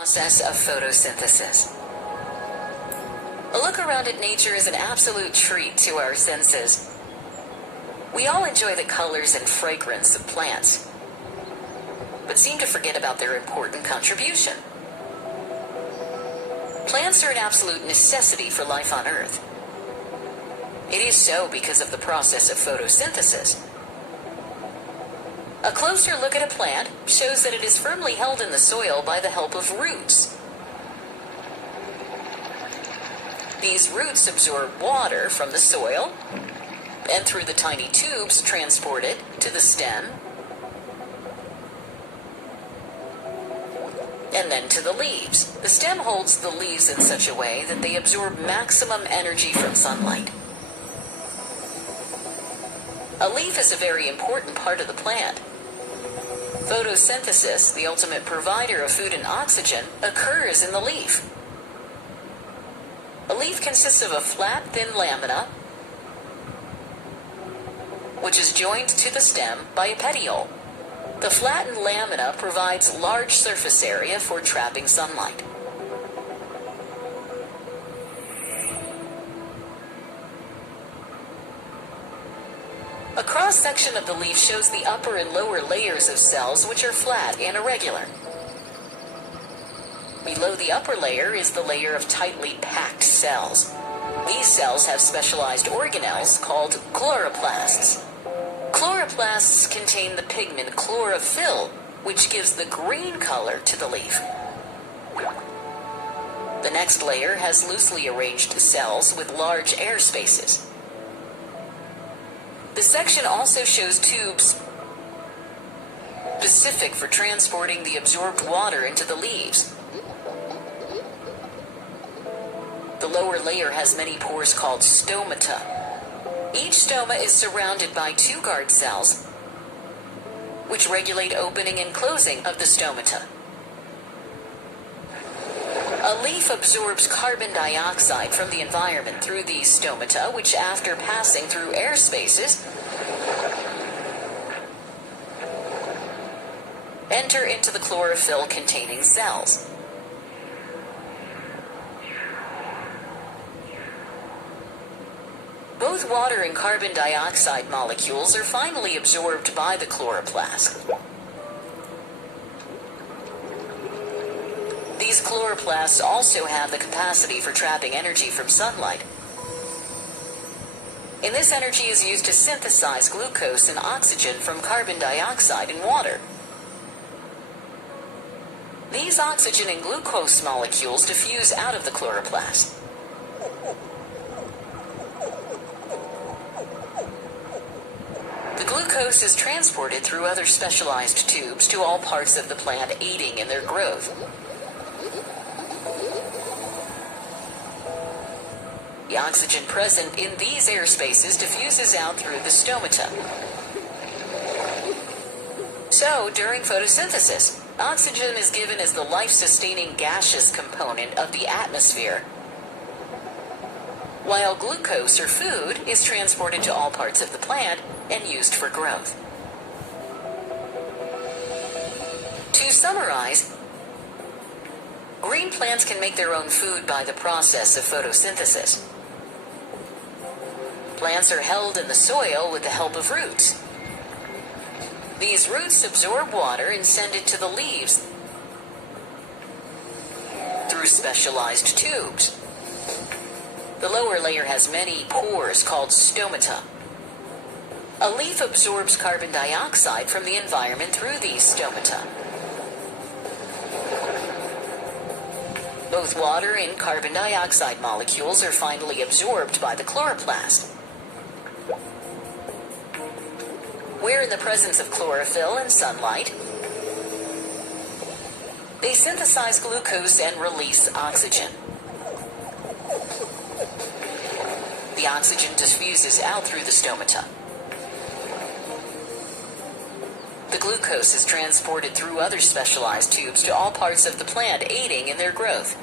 Process of photosynthesis. A look around at nature is an absolute treat to our senses. We all enjoy the colors and fragrance of plants, but seem to forget about their important contribution. Plants are an absolute necessity for life on Earth. It is so because of the process of photosynthesis. A closer look at a plant shows that it is firmly held in the soil by the help of roots. These roots absorb water from the soil and through the tiny tubes transport it to the stem and then to the leaves. The stem holds the leaves in such a way that they absorb maximum energy from sunlight. A leaf is a very important part of the plant. Photosynthesis, the ultimate provider of food and oxygen, occurs in the leaf. A leaf consists of a flat, thin lamina, which is joined to the stem by a petiole. The flattened lamina provides large surface area for trapping sunlight. A cross-section of the leaf shows the upper and lower layers of cells, which are flat and irregular. Below the upper layer is the layer of tightly packed cells. These cells have specialized organelles called chloroplasts. Chloroplasts contain the pigment chlorophyll, which gives the green color to the leaf. The next layer has loosely arranged cells with large air spaces. The section also shows tubes specific for transporting the absorbed water into the leaves. The lower layer has many pores called stomata. Each stoma is surrounded by two guard cells, which regulate opening and closing of the stomata. A leaf absorbs carbon dioxide from the environment through these stomata, which after passing through air spaces, enter into the chlorophyll-containing cells. Both water and carbon dioxide molecules are finally absorbed by the chloroplast. These chloroplasts also have the capacity for trapping energy from sunlight. And this energy is used to synthesize glucose and oxygen from carbon dioxide and water. These oxygen and glucose molecules diffuse out of the chloroplast. The glucose is transported through other specialized tubes to all parts of the plant, aiding in their growth. The oxygen present in these air spaces diffuses out through the stomata. So, during photosynthesis, oxygen is given as the life-sustaining gaseous component of the atmosphere, while glucose or food is transported to all parts of the plant and used for growth. To summarize, green plants can make their own food by the process of photosynthesis. Plants are held in the soil with the help of roots. These roots absorb water and send it to the leaves through specialized tubes. The lower layer has many pores called stomata. A leaf absorbs carbon dioxide from the environment through these stomata. Both water and carbon dioxide molecules are finally absorbed by the chloroplast, where in the presence of chlorophyll and sunlight, they synthesize glucose and release oxygen. The oxygen diffuses out through the stomata. The glucose is transported through other specialized tubes to all parts of the plant, aiding in their growth.